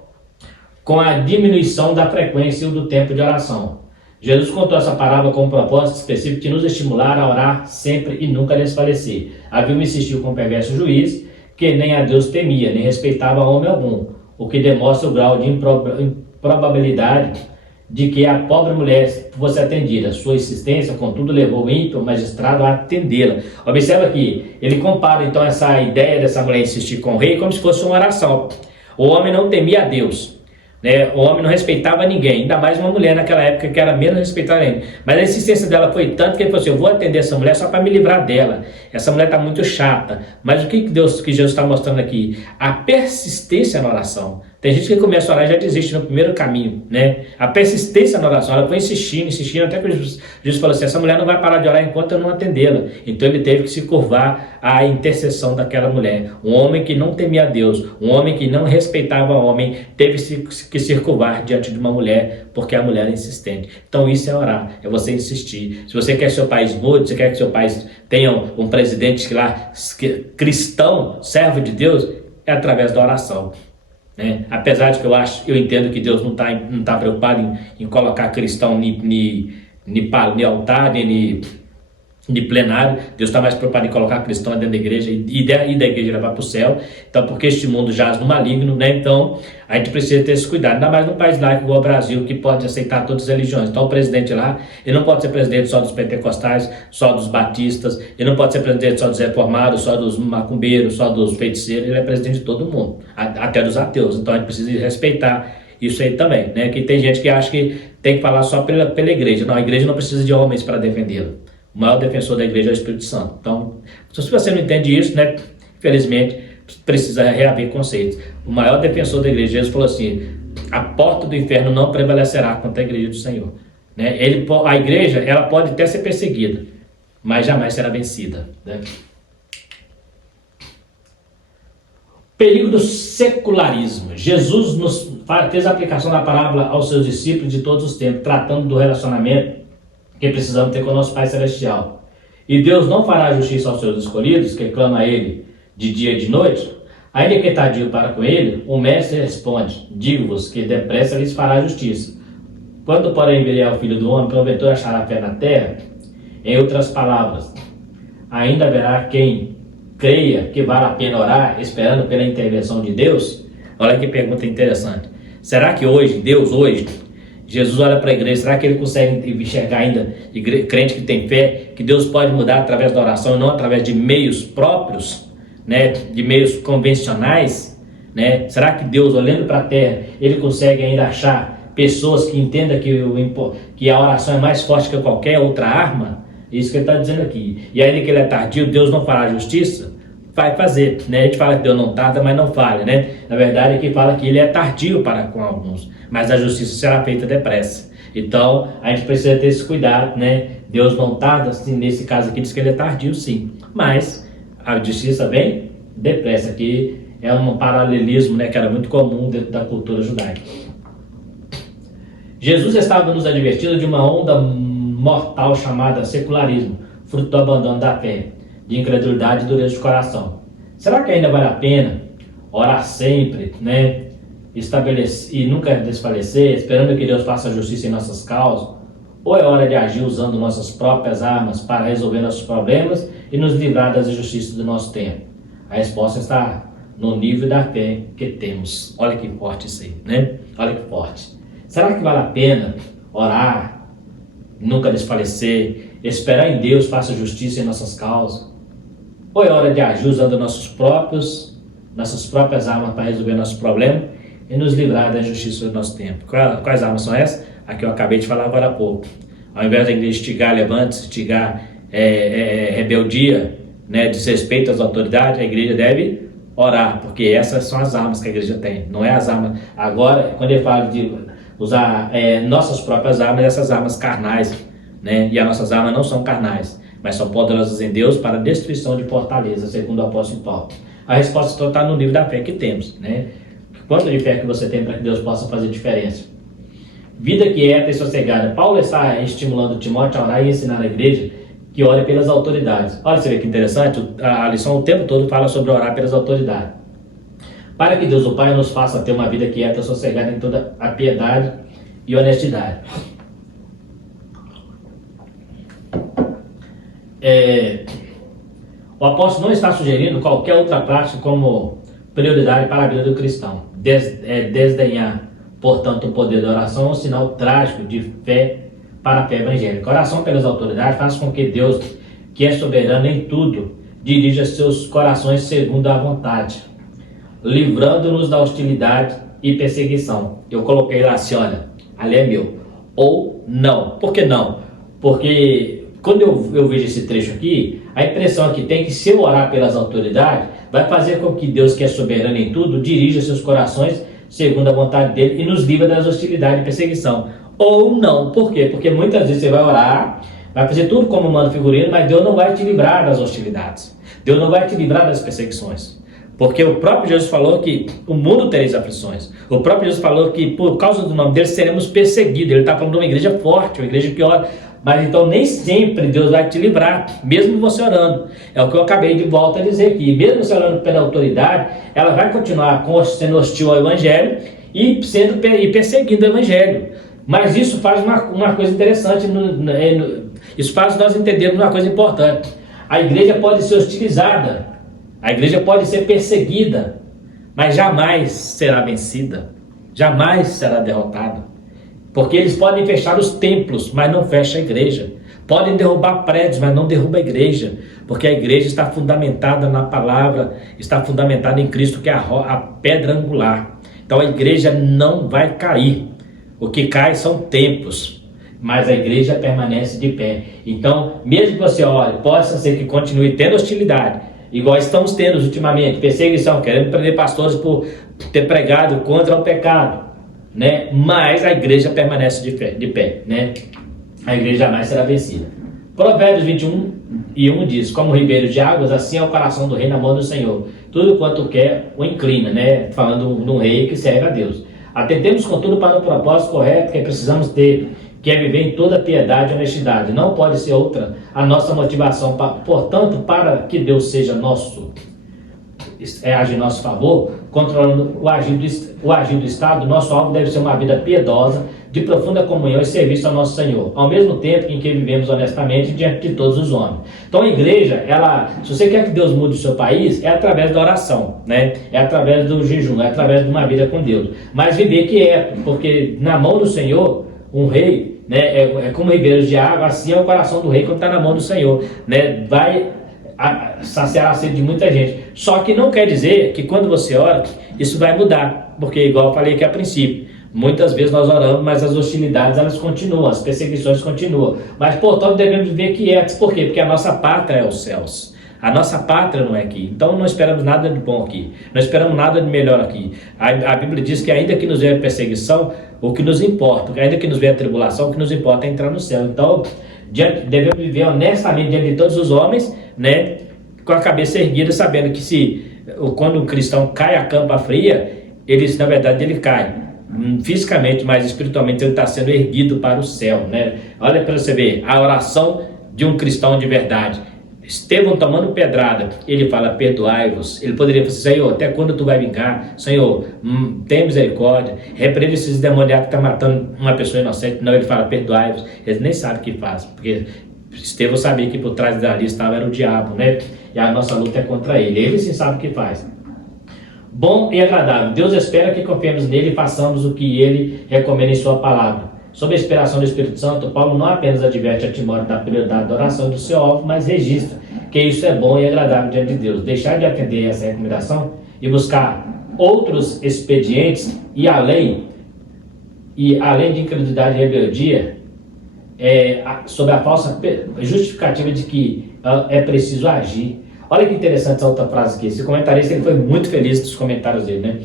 com a diminuição da frequência e do tempo de oração. Jesus contou essa parábola com um propósito específico de nos estimular a orar sempre e nunca desfalecer. Havia insistiu com o perverso juiz, que nem a Deus temia, nem respeitava homem algum, o que demonstra o grau de improbabilidade de que a pobre mulher fosse atendida. Sua insistência, contudo, levou o ímpio magistrado a atendê-la. Observa aqui, ele compara então essa ideia dessa mulher insistir com o rei como se fosse uma oração. O homem não temia a Deus, né? O homem não respeitava ninguém, ainda mais uma mulher naquela época que era menos respeitada ainda. Mas a insistência dela foi tanto que ele falou assim, eu vou atender essa mulher só para me livrar dela. Essa mulher está muito chata. Mas o que Jesus está mostrando aqui? A persistência na oração. Tem gente que começa a orar e já desiste no primeiro caminho, né? A persistência na oração, ela foi insistindo, até que Jesus falou assim, essa mulher não vai parar de orar enquanto eu não atendê-la. Então ele teve que se curvar à intercessão daquela mulher. Um homem que não temia a Deus, um homem que não respeitava o homem, teve que se curvar diante de uma mulher, porque a mulher é insistente. Então isso é orar, é você insistir. Se você quer que seu país mude, se quer que seu país tenha um presidente cristão, servo de Deus, é através da oração. Né? Apesar de que eu entendo que Deus não tá preocupado em colocar cristão em altar, nem plenário. Deus está mais preocupado em colocar cristão dentro da igreja e da igreja levar para o céu. Então, porque este mundo jaz no maligno, né? Então a gente precisa ter esse cuidado, ainda mais num país laico igual o Brasil, que pode aceitar todas as religiões. Então o presidente lá, ele não pode ser presidente só dos pentecostais, só dos batistas, ele não pode ser presidente só dos reformados, só dos macumbeiros, só dos feiticeiros, ele é presidente de todo mundo, até dos ateus. Então a gente precisa respeitar isso aí também, né? Que tem gente que acha que tem que falar só pela igreja. Não, a igreja não precisa de homens para defendê-la. O maior defensor da igreja é o Espírito Santo. Então, se você não entende isso, né, infelizmente, precisa reaver conceitos. O maior defensor da igreja, Jesus falou assim, a porta do inferno não prevalecerá contra a igreja do Senhor. Né? A igreja, ela pode até ser perseguida, mas jamais será vencida. Né? Perigo do secularismo. Jesus fez a aplicação da parábola aos seus discípulos de todos os tempos, tratando do relacionamento que precisamos ter com o nosso Pai Celestial. E Deus não fará justiça aos seus escolhidos, que clamam a Ele de dia e de noite? Ainda que tardio para com Ele, o Mestre responde, digo-vos que depressa lhes fará justiça. Quando, porém, vier o Filho do Homem, porventura achará fé na terra? Em outras palavras, ainda haverá quem creia que vale a pena orar, esperando pela intervenção de Deus? Olha que pergunta interessante. Será que Deus hoje, Jesus olha para a igreja, será que ele consegue enxergar ainda, crente que tem fé, que Deus pode mudar através da oração e não através de meios próprios, né, de meios convencionais, né? Será que Deus, olhando para a terra, ele consegue ainda achar pessoas que entendam que a oração é mais forte que qualquer outra arma? Isso que ele está dizendo aqui. E ainda que ele é tardio, Deus não fará justiça? Vai fazer, né? A gente fala que Deus não tarda, mas não falha, né? Na verdade, aqui fala que ele é tardio para com alguns, mas a justiça será feita depressa. Então, a gente precisa ter esse cuidado, né? Deus não tarda, assim, nesse caso aqui diz que ele é tardio, sim, mas a justiça vem depressa, que é um paralelismo, né, que era muito comum dentro da cultura judaica. Jesus estava nos advertindo de uma onda mortal chamada secularismo, fruto do abandono da fé, de incredulidade e dureza de coração. Será que ainda vale a pena orar sempre, né? Estabelecer e nunca desfalecer, esperando que Deus faça justiça em nossas causas? Ou é hora de agir usando nossas próprias armas para resolver nossos problemas e nos livrar das injustiças do nosso tempo? A resposta está no nível da fé que temos. Olha que forte isso aí, né? Olha que forte. Será que vale a pena orar, nunca desfalecer, esperar em Deus faça justiça em nossas causas? Ou é hora de agir usando nossas próprias armas para resolver nosso problema e nos livrar da injustiça do nosso tempo? Quais armas são essas? A que eu acabei de falar agora há pouco. Ao invés da igreja instigar levantes, instigar rebeldia, né, desrespeito às autoridades, a igreja deve orar, porque essas são as armas que a igreja tem, não é as armas. Agora, quando ele fala de usar nossas próprias armas, essas armas carnais, né, e as nossas armas não são carnais, mas são poderosas em Deus para a destruição de fortalezas, segundo o apóstolo Paulo. A resposta está no nível da fé que temos, né? Quanto de fé que você tem para que Deus possa fazer diferença? Vida quieta e sossegada. Paulo está estimulando Timóteo a orar e ensinar a igreja que ore pelas autoridades. Olha, você vê que interessante, a lição o tempo todo fala sobre orar pelas autoridades. Para que Deus o Pai nos faça ter uma vida quieta e sossegada em toda a piedade e honestidade. O apóstolo não está sugerindo qualquer outra prática como prioridade para a vida do cristão. Desdenhar, portanto, o poder da oração é um sinal trágico de fé para a fé evangélica. A oração pelas autoridades faz com que Deus, que é soberano em tudo, dirija seus corações segundo a vontade, livrando-nos da hostilidade e perseguição. Eu coloquei lá assim, olha, ali é meu. Ou não. Por que não? Porque quando eu vejo esse trecho aqui, a impressão que tem que se eu orar pelas autoridades, vai fazer com que Deus, que é soberano em tudo, dirija seus corações segundo a vontade dele e nos livra das hostilidades e perseguição. Ou não. Por quê? Porque muitas vezes você vai orar, vai fazer tudo como manda o figurino, mas Deus não vai te livrar das hostilidades. Deus não vai te livrar das perseguições. Porque o próprio Jesus falou que o mundo tereis aflições. O próprio Jesus falou que por causa do nome dele seremos perseguidos. Ele está falando de uma igreja forte, uma igreja que ora. Mas então nem sempre Deus vai te livrar, mesmo você orando. É o que eu acabei de volta a dizer aqui. Mesmo você orando pela autoridade, ela vai continuar sendo hostil ao evangelho e perseguindo o evangelho. Mas isso faz uma coisa interessante, isso faz nós entendermos uma coisa importante. A igreja pode ser hostilizada, a igreja pode ser perseguida, mas jamais será vencida, jamais será derrotada. Porque eles podem fechar os templos, mas não fecham a igreja. Podem derrubar prédios, mas não derrubam a igreja. Porque a igreja está fundamentada na palavra, está fundamentada em Cristo, que é a pedra angular. Então a igreja não vai cair. O que cai são templos, mas a igreja permanece de pé. Então, mesmo que você olhe, possa ser que continue tendo hostilidade, igual estamos tendo ultimamente, perseguição, querendo prender pastores por ter pregado contra o pecado, né? Mas a igreja permanece de pé, né? A igreja jamais será vencida. Provérbios 21:1 diz: como ribeiro de águas, assim é o coração do rei na mão do Senhor. Tudo quanto quer o inclina, né? Falando de um rei que serve a Deus. Atentemos, contudo, para o propósito correto que precisamos ter, que é viver em toda piedade e honestidade. Não pode ser outra a nossa motivação. Portanto, para que Deus seja agir em nosso favor, controlando o agir do Estado, nosso alvo deve ser uma vida piedosa, de profunda comunhão e serviço ao nosso Senhor, ao mesmo tempo em que vivemos honestamente diante de todos os homens. Então a igreja, se você quer que Deus mude o seu país, é através da oração, né? É através do jejum, é através de uma vida com Deus. Mas viver quieto, porque na mão do Senhor um rei, né, é como ribeiros de água, assim é o coração do rei quando está na mão do Senhor, né, vai saciar a sede de muita gente. Só que não quer dizer que quando você ora, isso vai mudar, porque igual eu falei aqui a princípio, muitas vezes nós oramos, mas as hostilidades elas continuam, as perseguições continuam. Mas, todos devemos ver quietos. Por quê? Porque a nossa pátria é os céus. A nossa pátria não é aqui. Então não esperamos nada de bom aqui. Não esperamos nada de melhor aqui. A Bíblia diz que ainda que nos venha perseguição, o que nos importa, ainda que nos venha tribulação, o que nos importa é entrar no céu. Então, devemos viver honestamente diante de todos os homens, né, com a cabeça erguida, sabendo que quando o cristão cai a campa fria, na verdade ele cai fisicamente, mas espiritualmente ele está sendo erguido para o céu, né? Olha para você ver a oração de um cristão de verdade. Estevão tomando pedrada, ele fala: perdoai-vos. Ele poderia falar: Senhor, até quando tu vai vingar? Senhor, tem misericórdia, repreende esses demoniados que estão matando uma pessoa inocente. Não, ele fala: perdoai-vos. Ele nem sabe o que faz, porque Estevão sabia que por trás dali estava era o diabo, né? E a nossa luta é contra ele. Ele sim sabe o que faz. Bom e agradável. Deus espera que confiemos nele e façamos o que ele recomenda em sua palavra. Sob a inspiração do Espírito Santo, Paulo não apenas adverte a Timóteo da prioridade da oração e do seu alvo, mas registra que isso é bom e agradável diante de Deus. Deixar de atender essa recomendação e buscar outros expedientes e além de incredulidade e rebeldia, sob a falsa justificativa de que é preciso agir. Olha que interessante essa outra frase aqui. Esse comentarista ele foi muito feliz dos comentários dele, né?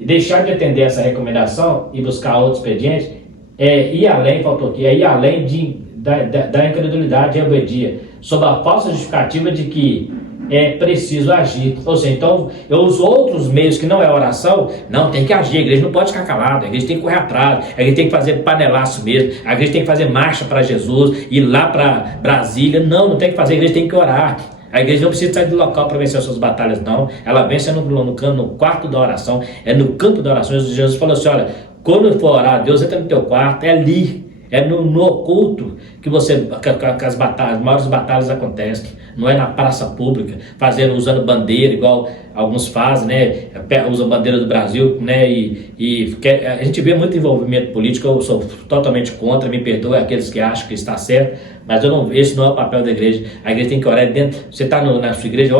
E deixar de atender essa recomendação e buscar outros expedientes ir além, faltou aqui, ir além da incredulidade e rebeldia, sob a falsa justificativa de que é preciso agir. Ou seja, então eu uso outros meios que não é oração. Não, tem que agir, a igreja não pode ficar calada, a igreja tem que correr atrás, a igreja tem que fazer panelaço mesmo, a igreja tem que fazer marcha para Jesus, ir lá para Brasília. Não tem que fazer, a igreja tem que orar. A igreja não precisa sair do local para vencer as suas batalhas, não. Ela vence no quarto da oração, é no campo da oração. Jesus falou assim: olha, quando for orar, Deus entra no teu quarto, é ali, é no oculto que as batalhas, as maiores batalhas acontecem. Não é na praça pública, usando bandeira, igual alguns fazem, né? Usam bandeira do Brasil, né? A gente vê muito envolvimento político. Eu sou totalmente contra, me perdoe aqueles que acham que está certo, mas esse não é o papel da igreja. A igreja tem que orar dentro. Você está na sua igreja,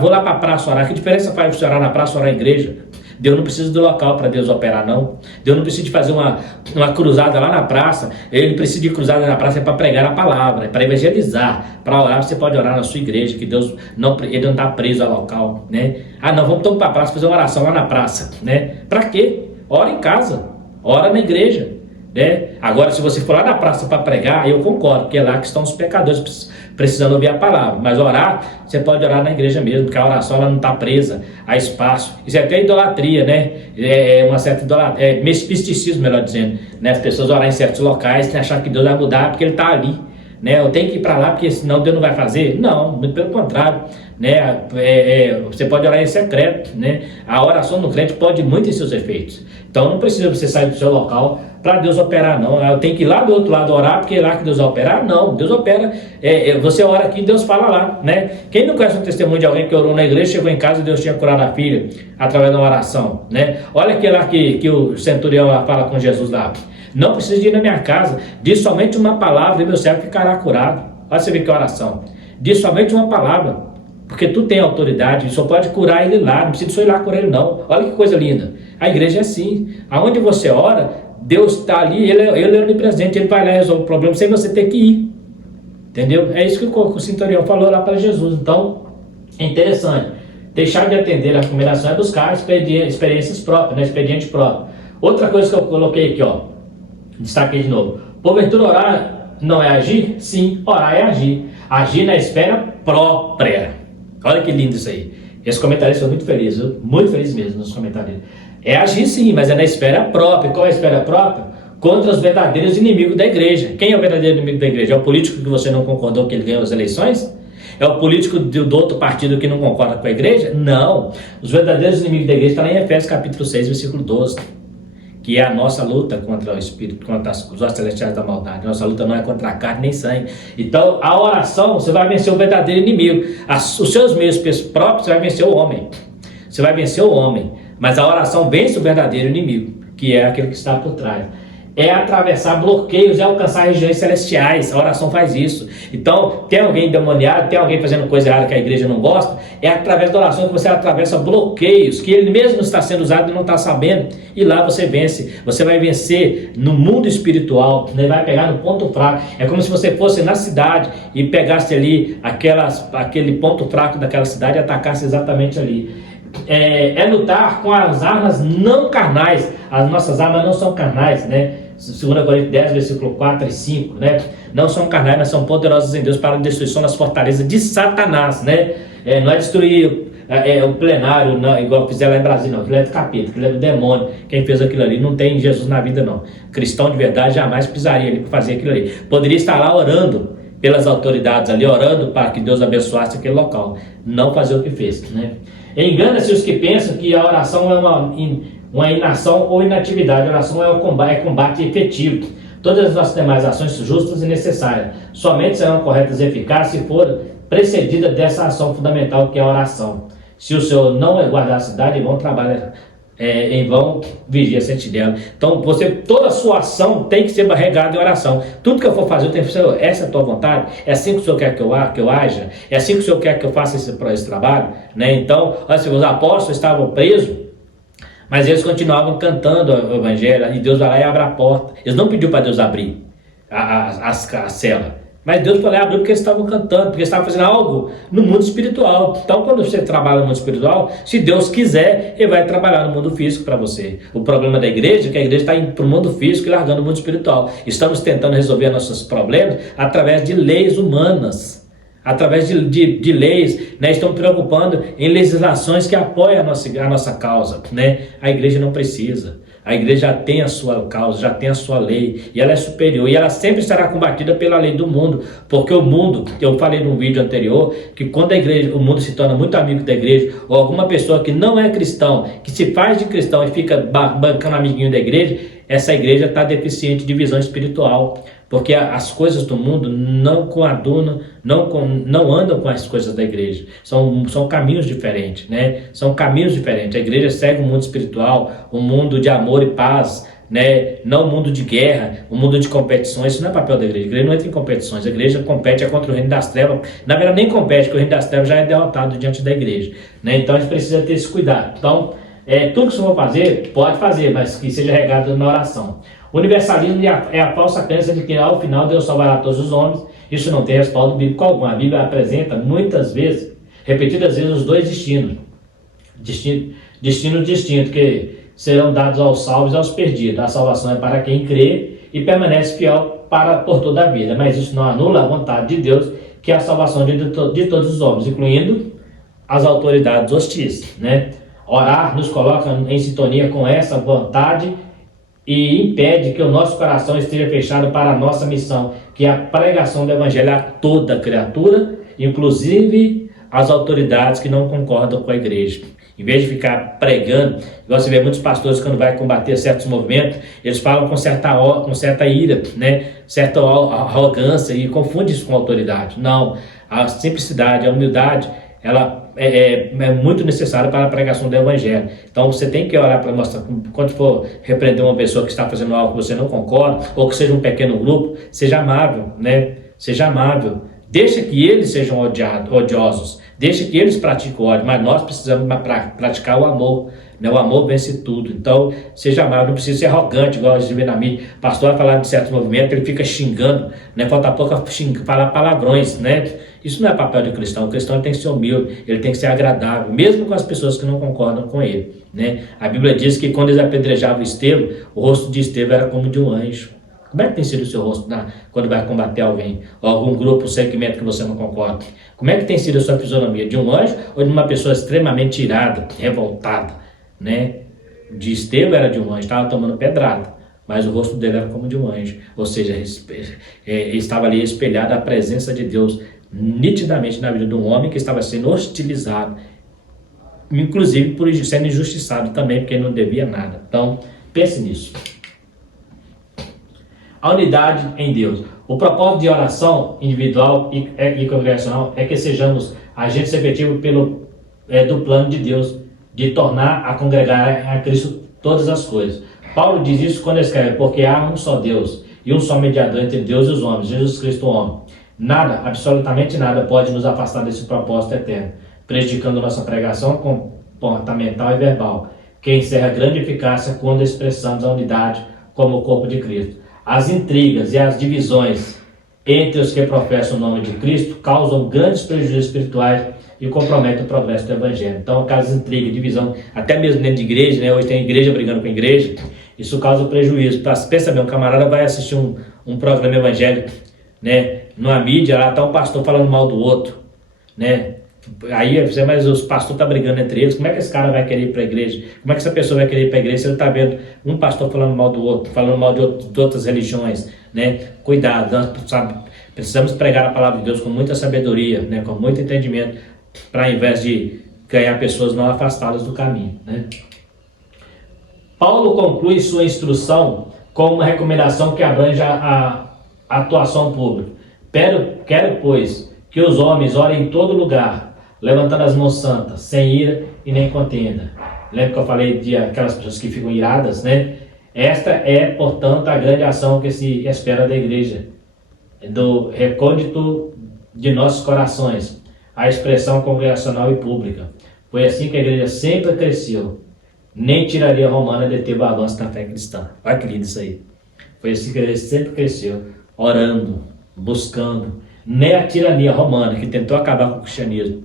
vou lá para a praça orar. Que diferença faz você orar na praça, orar na igreja? Deus não precisa do local para Deus operar, não. Deus não precisa de fazer uma cruzada lá na praça. Ele precisa de cruzada na praça para pregar a palavra, para evangelizar. Para orar, você pode orar na sua igreja, que Deus ele não está preso ao local, né? Não, vamos para a praça fazer uma oração lá na praça, né? Para quê? Ora em casa, ora na igreja, né? Agora, se você for lá na praça para pregar, eu concordo, porque é lá que estão os pecadores precisando ouvir a palavra. Mas orar, você pode orar na igreja mesmo, porque a oração ela não está presa a espaço. Isso é até idolatria, né? É uma certa idolatria, misticismo, melhor dizendo, né? As pessoas orar em certos locais e achar que Deus vai mudar porque ele está ali, né? Eu tenho que ir para lá porque senão Deus não vai fazer. Não, muito pelo contrário, né? Você pode orar em secreto, né? A oração do crente pode muito ter seus efeitos. Então não precisa você sair do seu local para Deus operar, não. Eu tenho que ir lá do outro lado orar porque é lá que Deus vai operar. Não, Deus opera, você ora aqui e Deus fala lá, né? Quem não conhece um testemunho de alguém que orou na igreja, chegou em casa e Deus tinha curado a filha através de uma oração, né? Olha aquele lá que o centurião lá fala com Jesus lá: não precisa de ir na minha casa, diz somente uma palavra e meu servo ficará curado. Olha você ver que oração. Diz somente uma palavra, porque tu tem autoridade, só pode curar ele lá, não precisa só ir lá curar ele não. Olha que coisa linda. A igreja é assim, aonde você ora, Deus está ali, ele é onipresente, ele vai lá e resolve o problema sem você ter que ir, entendeu? É isso que o centurião falou lá para Jesus. Então, é interessante, deixar de atender a recomendação é buscar experiências próprias, né? Expediente próprio. Outra coisa que eu coloquei aqui, destaquei de novo: porventura orar não é agir? Sim, orar é agir. Agir na esfera própria. Olha que lindo isso aí. Esse comentarista foi muito feliz, viu? Muito feliz mesmo nos comentários. É agir sim, mas é na esfera própria. Qual é a esfera própria? Contra os verdadeiros inimigos da igreja. Quem é o verdadeiro inimigo da igreja? É o político que você não concordou que ele ganhou as eleições? É o político do outro partido que não concorda com a igreja? Não. Os verdadeiros inimigos da igreja estão lá em Efésios capítulo 6, versículo 12. Que é a nossa luta contra o espírito, contra os ossos celestiais da maldade. Nossa luta não é contra a carne nem sangue. Então, a oração, você vai vencer o verdadeiro inimigo. Os seus meios próprios, você vai vencer o homem. Você vai vencer o homem. Mas a oração vence o verdadeiro inimigo, que é aquele que está por trás. é atravessar bloqueios, é alcançar regiões celestiais. A oração faz isso. Então, tem alguém endemoniado, tem alguém fazendo coisa errada que a igreja não gosta, é através da oração que você atravessa bloqueios, que ele mesmo está sendo usado e não está sabendo, e lá você vence. Você vai vencer no mundo espiritual, né? Vai pegar no ponto fraco. É como se você fosse na cidade e pegasse ali aquele ponto fraco daquela cidade e atacasse exatamente ali. É lutar com as armas não carnais. As nossas armas não são carnais, né? 2 Coríntios 10, versículo 4 e 5, né? Não são carnais, mas são poderosas em Deus para a destruição das fortalezas de Satanás, né? Não é destruir o plenário, não, igual fizeram lá em Brasília, não. Aquilo é do capeta, aquilo é do demônio. Quem fez aquilo ali não tem Jesus na vida, não. Cristão de verdade jamais pisaria ali para fazer aquilo ali. Poderia estar lá orando pelas autoridades ali, orando para que Deus abençoasse aquele local. Não fazer o que fez, né? Engana-se os que pensam que a oração é uma inação ou inatividade. A oração é combate efetivo. Todas as nossas demais ações são justas e necessárias. Somente serão corretas e eficazes se for precedida dessa ação fundamental que é a oração. Se o Senhor não guardar a cidade, em vão trabalhar, em vão vigia a sentinela. Então, toda a sua ação tem que ser regada em oração. Tudo que eu for fazer, eu tenho que fazer, essa é a tua vontade? É assim que o Senhor quer que eu haja? É assim que o Senhor quer que eu faça esse trabalho? Né? Então, assim, os apóstolos estavam presos, mas eles continuavam cantando o evangelho, e Deus vai lá e abre a porta. Eles não pediu para Deus abrir a cela, mas Deus foi lá e abriu porque eles estavam cantando, porque eles estavam fazendo algo no mundo espiritual. Então, quando você trabalha no mundo espiritual, se Deus quiser, Ele vai trabalhar no mundo físico para você. O problema da igreja é que a igreja está indo para o mundo físico e largando o mundo espiritual. Estamos tentando resolver nossos problemas através de leis humanas, através de leis, né? Estamos preocupando em legislações que apoiam a nossa causa, né? A igreja não precisa. A igreja já tem a sua causa, já tem a sua lei, e ela é superior, e ela sempre será combatida pela lei do mundo, porque o mundo, eu falei num vídeo anterior, que quando o mundo se torna muito amigo da igreja, ou alguma pessoa que não é cristão, que se faz de cristão e fica bancando amiguinho da igreja, essa igreja está deficiente de visão espiritual, porque as coisas do mundo não coadunam, não andam com as coisas da igreja. São caminhos diferentes, né? São caminhos diferentes. A igreja segue um mundo espiritual, um mundo de amor e paz, né? Não um mundo de guerra, um mundo de competições. Isso não é papel da igreja. A igreja não entra em competições. A igreja compete contra o reino das trevas. Na verdade, nem compete, porque o reino das trevas já é derrotado diante da igreja, né? Então a gente precisa ter esse cuidado. Então, tudo que você for fazer, pode fazer, mas que seja regado na oração. O universalismo é a falsa crença de que ao final Deus salvará todos os homens. Isso não tem respaldo bíblico algum. A Bíblia apresenta muitas vezes, repetidas vezes, os dois destinos distintos que serão dados aos salvos e aos perdidos. A salvação é para quem crê e permanece fiel por toda a vida, mas isso não anula a vontade de Deus, que é a salvação de todos os homens, incluindo as autoridades hostis, né? Orar nos coloca em sintonia com essa vontade e impede que o nosso coração esteja fechado para a nossa missão, que é a pregação do evangelho a toda criatura, inclusive as autoridades que não concordam com a igreja. Em vez de ficar pregando, igual você vê muitos pastores quando vai combater certos movimentos, eles falam com certa ira, né? Certa arrogância, e confundem isso com autoridade. Não, a simplicidade, a humildade, ela é muito necessária para a pregação do evangelho. Então você tem que orar para mostrar, quando for repreender uma pessoa que está fazendo algo que você não concorda, ou que seja um pequeno grupo, seja amável, né? Seja amável. Deixa que eles sejam odiosos, deixa que eles pratiquem o ódio, mas nós precisamos praticar o amor, né? O amor vence tudo. Então, seja amável, não precisa ser arrogante, igual a gente vê na mídia. O pastor vai falar de certos movimentos, ele fica xingando, né? Falta pouco falar palavrões, né? Isso não é papel de cristão. O cristão tem que ser humilde, ele tem que ser agradável, mesmo com as pessoas que não concordam com ele, né? A Bíblia diz que quando eles apedrejavam Estevão, o rosto de Estevão era como de um anjo. Como é que tem sido o seu rosto quando vai combater alguém, ou algum grupo, segmento que você não concorda? Como é que tem sido a sua fisionomia? De um anjo ou de uma pessoa extremamente irada, revoltada, né? De Estevão era de um anjo, estava tomando pedrada, mas o rosto dele era como de um anjo. Ou seja, estava ali espelhada a presença de Deus nitidamente na vida de um homem que estava sendo hostilizado, inclusive por sendo injustiçado também, porque ele não devia nada. Então, pense nisso. A unidade em Deus. O propósito de oração individual e congregacional é que sejamos agentes efetivos do plano de Deus, de tornar a congregar a Cristo todas as coisas. Paulo diz isso quando escreve, porque há um só Deus e um só mediador entre Deus e os homens, Jesus Cristo o homem. Nada, absolutamente nada, pode nos afastar desse propósito eterno, prejudicando nossa pregação comportamental e verbal, que encerra grande eficácia quando expressamos a unidade como o corpo de Cristo. As intrigas e as divisões entre os que professam o nome de Cristo causam grandes prejuízos espirituais e comprometem o progresso do Evangelho. Então, aquelas intrigas, divisão, até mesmo dentro de igreja, né? Hoje tem igreja brigando com igreja, isso causa prejuízo. Pensa bem, um camarada vai assistir um programa evangélico, né? Numa mídia, lá está um pastor falando mal do outro, né? Aí, mas os pastores estão brigando entre eles, como é que esse cara vai querer ir para a igreja? Como é que essa pessoa vai querer ir para a igreja se ele está vendo um pastor falando mal do outro, falando mal de outras religiões, né? Cuidado, nós precisamos pregar a palavra de Deus com muita sabedoria, né? Com muito entendimento, para ao invés de ganhar pessoas não afastadas do caminho, né? Paulo conclui sua instrução com uma recomendação que abrange a atuação pública. Quero, pois, que os homens orem em todo lugar, levantando as mãos santas, sem ira e nem contenda. Lembra que eu falei de aquelas pessoas que ficam iradas, né? Esta é, portanto, a grande ação que se espera da igreja, do recôndito de nossos corações, a expressão congregacional e pública. Foi assim que a igreja sempre cresceu. Nem tiraria romana deteve o avanço na fé cristã. Olha que lindo isso aí. Foi assim que a igreja sempre cresceu, orando, buscando. Nem a tirania romana, que tentou acabar com o cristianismo.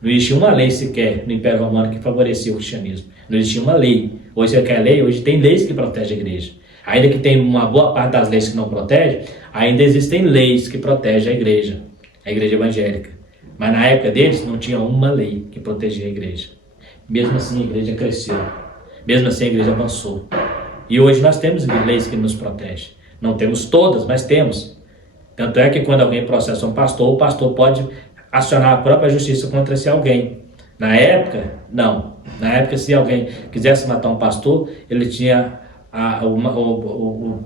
Não existia uma lei sequer no Império Romano que favorecia o cristianismo. Não existia uma lei. Hoje você quer lei? Hoje tem leis que protegem a igreja. Ainda que tem uma boa parte das leis que não protegem, ainda existem leis que protegem a igreja evangélica. Mas na época deles não tinha uma lei que protegia a igreja. Mesmo assim a igreja cresceu. Mesmo assim a igreja avançou. E hoje nós temos leis que nos protegem. Não temos todas, mas temos. Tanto é que quando alguém processa um pastor, o pastor pode acionar a própria justiça contra esse alguém. Na época, não. Na época, se alguém quisesse matar um pastor, ele tinha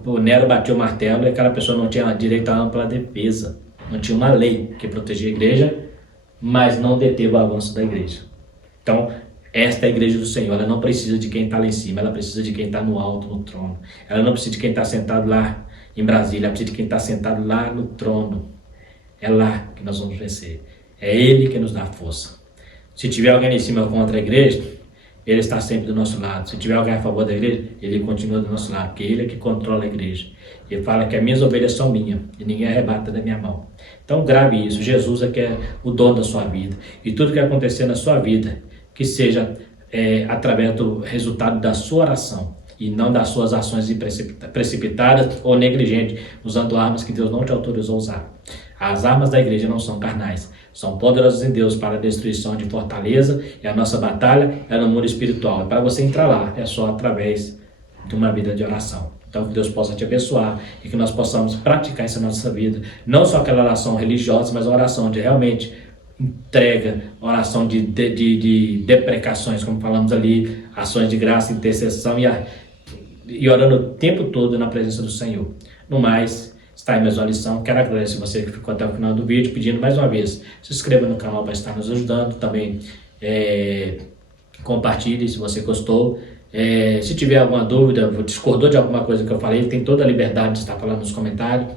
o Nero batia o martelo e aquela pessoa não tinha direito à ampla defesa. Não tinha uma lei que protegia a igreja, mas não deteve o avanço da igreja. Então, esta é a igreja do Senhor. Ela não precisa de quem está lá em cima, ela precisa de quem está no alto, no trono. Ela não precisa de quem está sentado lá em Brasília, ela precisa de quem está sentado lá no trono. É lá que nós vamos vencer. É Ele que nos dá força. Se tiver alguém em cima contra a igreja, Ele está sempre do nosso lado. Se tiver alguém a favor da igreja, Ele continua do nosso lado, porque Ele é que controla a igreja. Ele fala que as minhas ovelhas são minhas e ninguém arrebata da minha mão. Então grave isso. Jesus é que é o dono da sua vida. E tudo que acontecer na sua vida, que seja através do resultado da sua oração e não das suas ações precipitadas ou negligentes, usando armas que Deus não te autorizou a usar. As armas da igreja não são carnais, são poderosas em Deus para a destruição de fortaleza, e a nossa batalha é no mundo espiritual. E para você entrar lá, é só através de uma vida de oração. Então que Deus possa te abençoar e que nós possamos praticar isso na nossa vida. Não só aquela oração religiosa, mas a oração de realmente entrega, oração de deprecações, como falamos ali, ações de graça, intercessão e orando o tempo todo na presença do Senhor. No mais, está aí mais uma lição. Quero agradecer você que ficou até o final do vídeo, pedindo mais uma vez, se inscreva no canal para estar nos ajudando. Também compartilhe se você gostou. Se tiver alguma dúvida, discordou de alguma coisa que eu falei, tem toda a liberdade de estar falando nos comentários.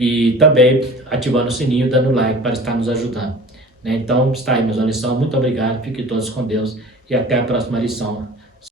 E também ativando o sininho, dando like para estar nos ajudando. Então está aí mais uma lição. Muito obrigado, fiquem todos com Deus e até a próxima lição.